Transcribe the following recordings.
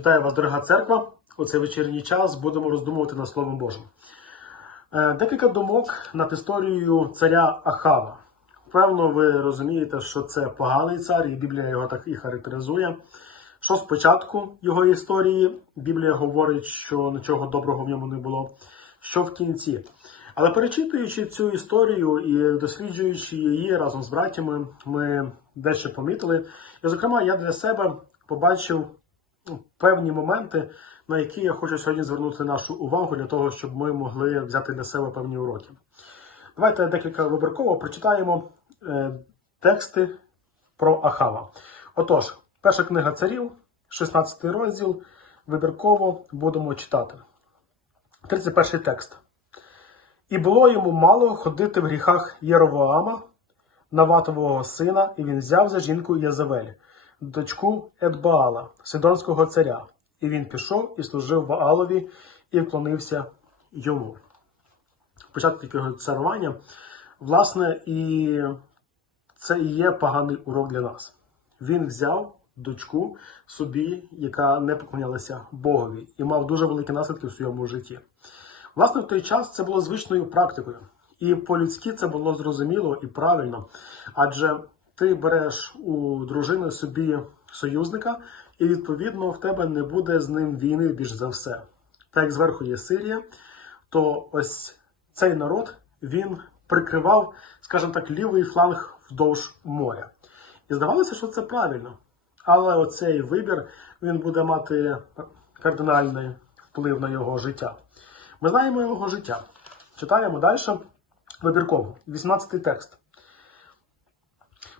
Вітаю вас, дорога церква. У цей вечірній час будемо роздумувати над Словом Божим. Е, Декілька думок над історією царя Ахава. Певно, ви розумієте, що це поганий цар, і Біблія його так і характеризує. Що спочатку його історії Біблія говорить, що нічого доброго в ньому не було, що в кінці. Але перечитуючи цю історію і досліджуючи її разом з братями, ми дещо помітили. І, зокрема, я для себе побачив певні моменти, на які я хочу сьогодні звернути нашу увагу для того, щоб ми могли взяти для себе певні уроки. Давайте декілька вибірково прочитаємо е, тексти про Ахава. Отож, перша книга царів, 16 розділ, вибірково будемо читати. 31 текст. І було йому мало ходити в гріхах Єровоама, Наватового сина, і він взяв за жінку Єзавель, дочку Едбаала, Сидонського царя. І він пішов і служив Ваалові і вклонився йому. Початок його царування, власне, і це і є поганий урок для нас. Він взяв дочку собі, яка не поклонялася Богові, і мав дуже великі наслідки в своєму житті. Власне, в той час це було звичною практикою. І по-людськи це було зрозуміло і правильно. Адже ти береш у дружини собі союзника, і відповідно в тебе не буде з ним війни більш за все. Так як зверху є Сирія, то ось цей народ він прикривав, скажімо так, лівий фланг вдовж моря. І здавалося, що це правильно. Але оцей вибір він буде мати кардинальний вплив на його життя. Ми знаємо його життя. Читаємо далі вибірково. 18 текст.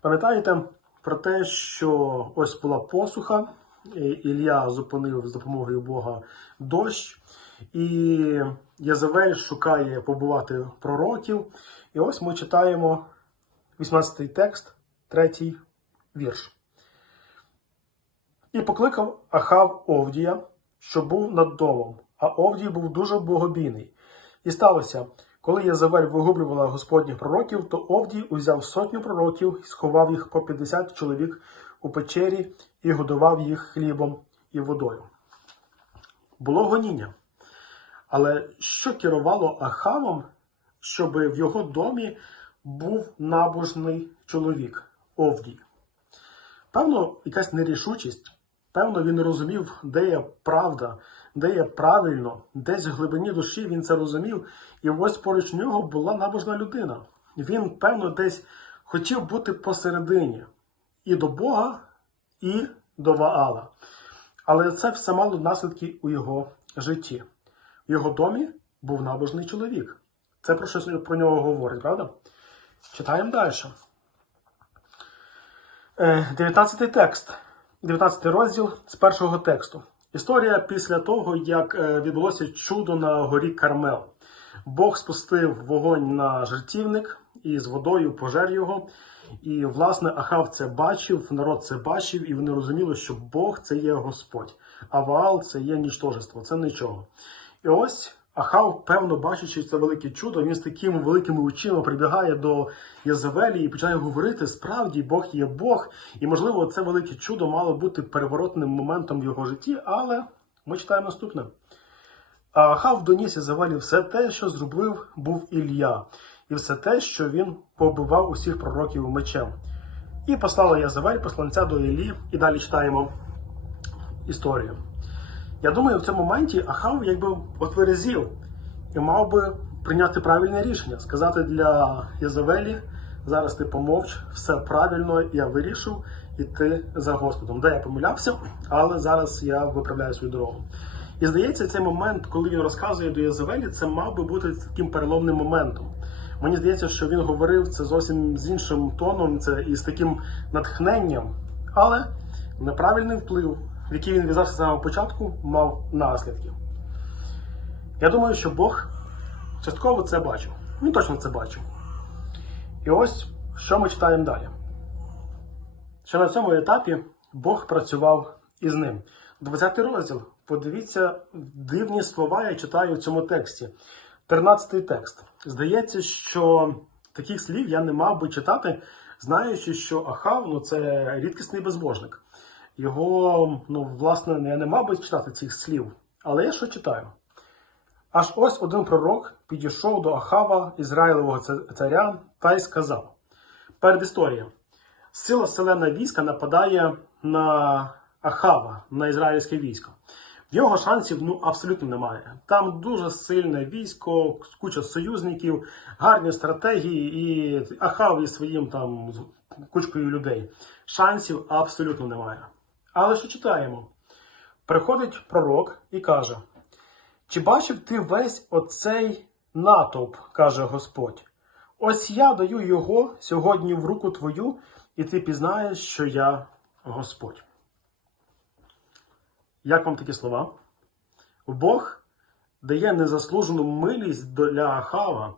Пам'ятаєте про те, що ось була посуха, Ілля зупинив з допомогою Бога дощ, і Єзавель шукає побувати пророків. І ось ми читаємо 18 текст, третій вірш. І покликав Ахав Овдія, що був над домом, а Овдій був дуже богобійний. І сталося, коли Єзавель вигублювала господніх пророків, то Овдій узяв сотню пророків і сховав їх по 50 чоловік у печері і годував їх хлібом і водою. Було гоніння. Але що керувало Ахавом, щоб в його домі був набожний чоловік Овдій? Певно, якась нерішучість. Певно, він розумів, де є правда, де є правильно, десь в глибині душі він це розумів, і ось поруч нього була набожна людина. Він, певно, десь хотів бути посередині і до Бога, і до Ваала. Але це все мало наслідки у його житті. В його домі був набожний чоловік. Це про щось про нього говорить, правда? Читаємо далі. 19 текст. 19 розділ з першого тексту. Історія після того, як е, відбулося чудо на горі Кармел. Бог спустив вогонь на жертівник і з водою пожер його. І, власне, Ахав це бачив, народ це бачив, і вони розуміли, що Бог це є Господь, а Ваал це є нічтожество, це нічого. І ось Ахав, певно, бачачи це велике чудо, він з такими великими очима прибігає до Єзавелі і починає говорити: справді Бог є Бог, і, можливо, це велике чудо мало бути переворотним моментом в його житті, але ми читаємо наступне. Ахав доніс Єзавелі все те, що зробив був Ілля, і все те, що він побивав усіх пророків мечем. І послала Єзавель посланця до Іллі, і далі читаємо історію. Я думаю, в цьому моменті Ахав якби отверезів і мав би прийняти правильне рішення, сказати для Єзавелі, зараз ти помовч, все правильно, я вирішив іти за Господом. Де я помилявся, але зараз я виправляю свою дорогу. І здається, цей момент, коли він розказує до Єзавелі, це мав би бути таким переломним моментом. Мені здається, що він говорив це зовсім з іншим тоном, це і з таким натхненням, але неправильний вплив в який він в'язався з самого початку, мав наслідки. Я думаю, що Бог частково це бачив. Він точно це бачив. І ось що ми читаємо далі. Що на цьому етапі Бог працював із ним. 20 розділ. Подивіться дивні слова, я читаю в цьому тексті. 13 текст. Здається, що таких слів я не мав би читати, знаючи, що Ахав ну, це рідкісний безбожник. Його, ну, власне, я не мав би читати цих слів, але я що читаю. Аж ось один пророк підійшов до Ахава, Ізраїлевого царя, та й сказав: Передісторія. Сила селена війська нападає на Ахава, на ізраїльське військо. В його шансів ну абсолютно немає. Там дуже сильне військо, куча союзників, гарні стратегії, і Ахав із своїм там кучкою людей. Шансів абсолютно немає. Але що читаємо? Приходить пророк і каже: Чи бачив ти весь оцей натовп, каже Господь. Ось я даю його сьогодні в руку твою, і ти пізнаєш, що я Господь. Як вам такі слова? Бог дає незаслужену милість для Ахава.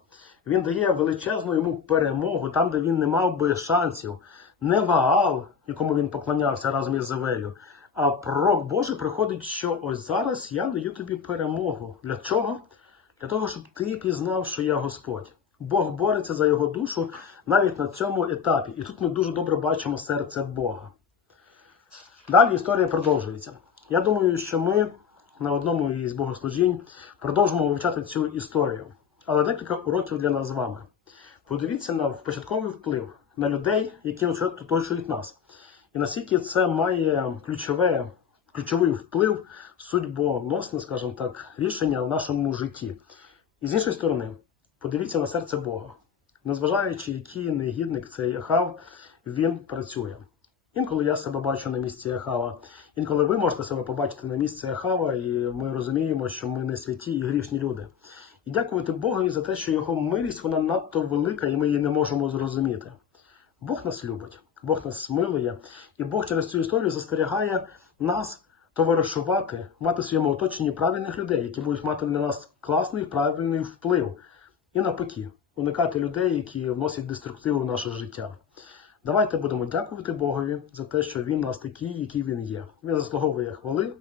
Він дає величезну йому перемогу там, де він не мав би шансів. Не Ваал, якому він поклонявся разом із Завелю, а пророк Божий приходить, що ось зараз я даю тобі перемогу. Для чого? Для того, щоб ти пізнав, що я Господь. Бог бореться за його душу навіть на цьому етапі. І тут ми дуже добре бачимо серце Бога. Далі історія продовжується. Я думаю, що ми на одному із богослужінь продовжимо вивчати цю історію. Але декілька уроків для нас з вами. Подивіться на початковий вплив на людей, які оточують нас. І наскільки це має ключове, ключовий вплив, судьбоносне, скажімо так, рішення в нашому житті. І з іншої сторони, подивіться на серце Бога. Незважаючи, який негідник цей Ахав, він працює. Інколи я себе бачу на місці Ахава, інколи ви можете себе побачити на місці Ахава, і ми розуміємо, що ми не святі і грішні люди. І дякувати Богові за те, що його милість вона надто велика, і ми її не можемо зрозуміти. Бог нас любить, Бог нас милує, і Бог через цю історію застерігає нас товаришувати, мати в своєму оточенні правильних людей, які будуть мати на нас класний правильний вплив. І навпаки, уникати людей, які вносять деструктиву в наше життя. Давайте будемо дякувати Богові за те, що Він нас такий, який Він є. Він заслуговує хвали,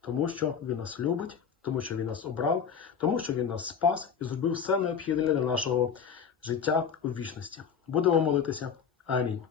тому що Він нас любить, тому що Він нас обрав, тому що Він нас спас і зробив все необхідне для нашого життя у вічності. Будемо молитися. Amin.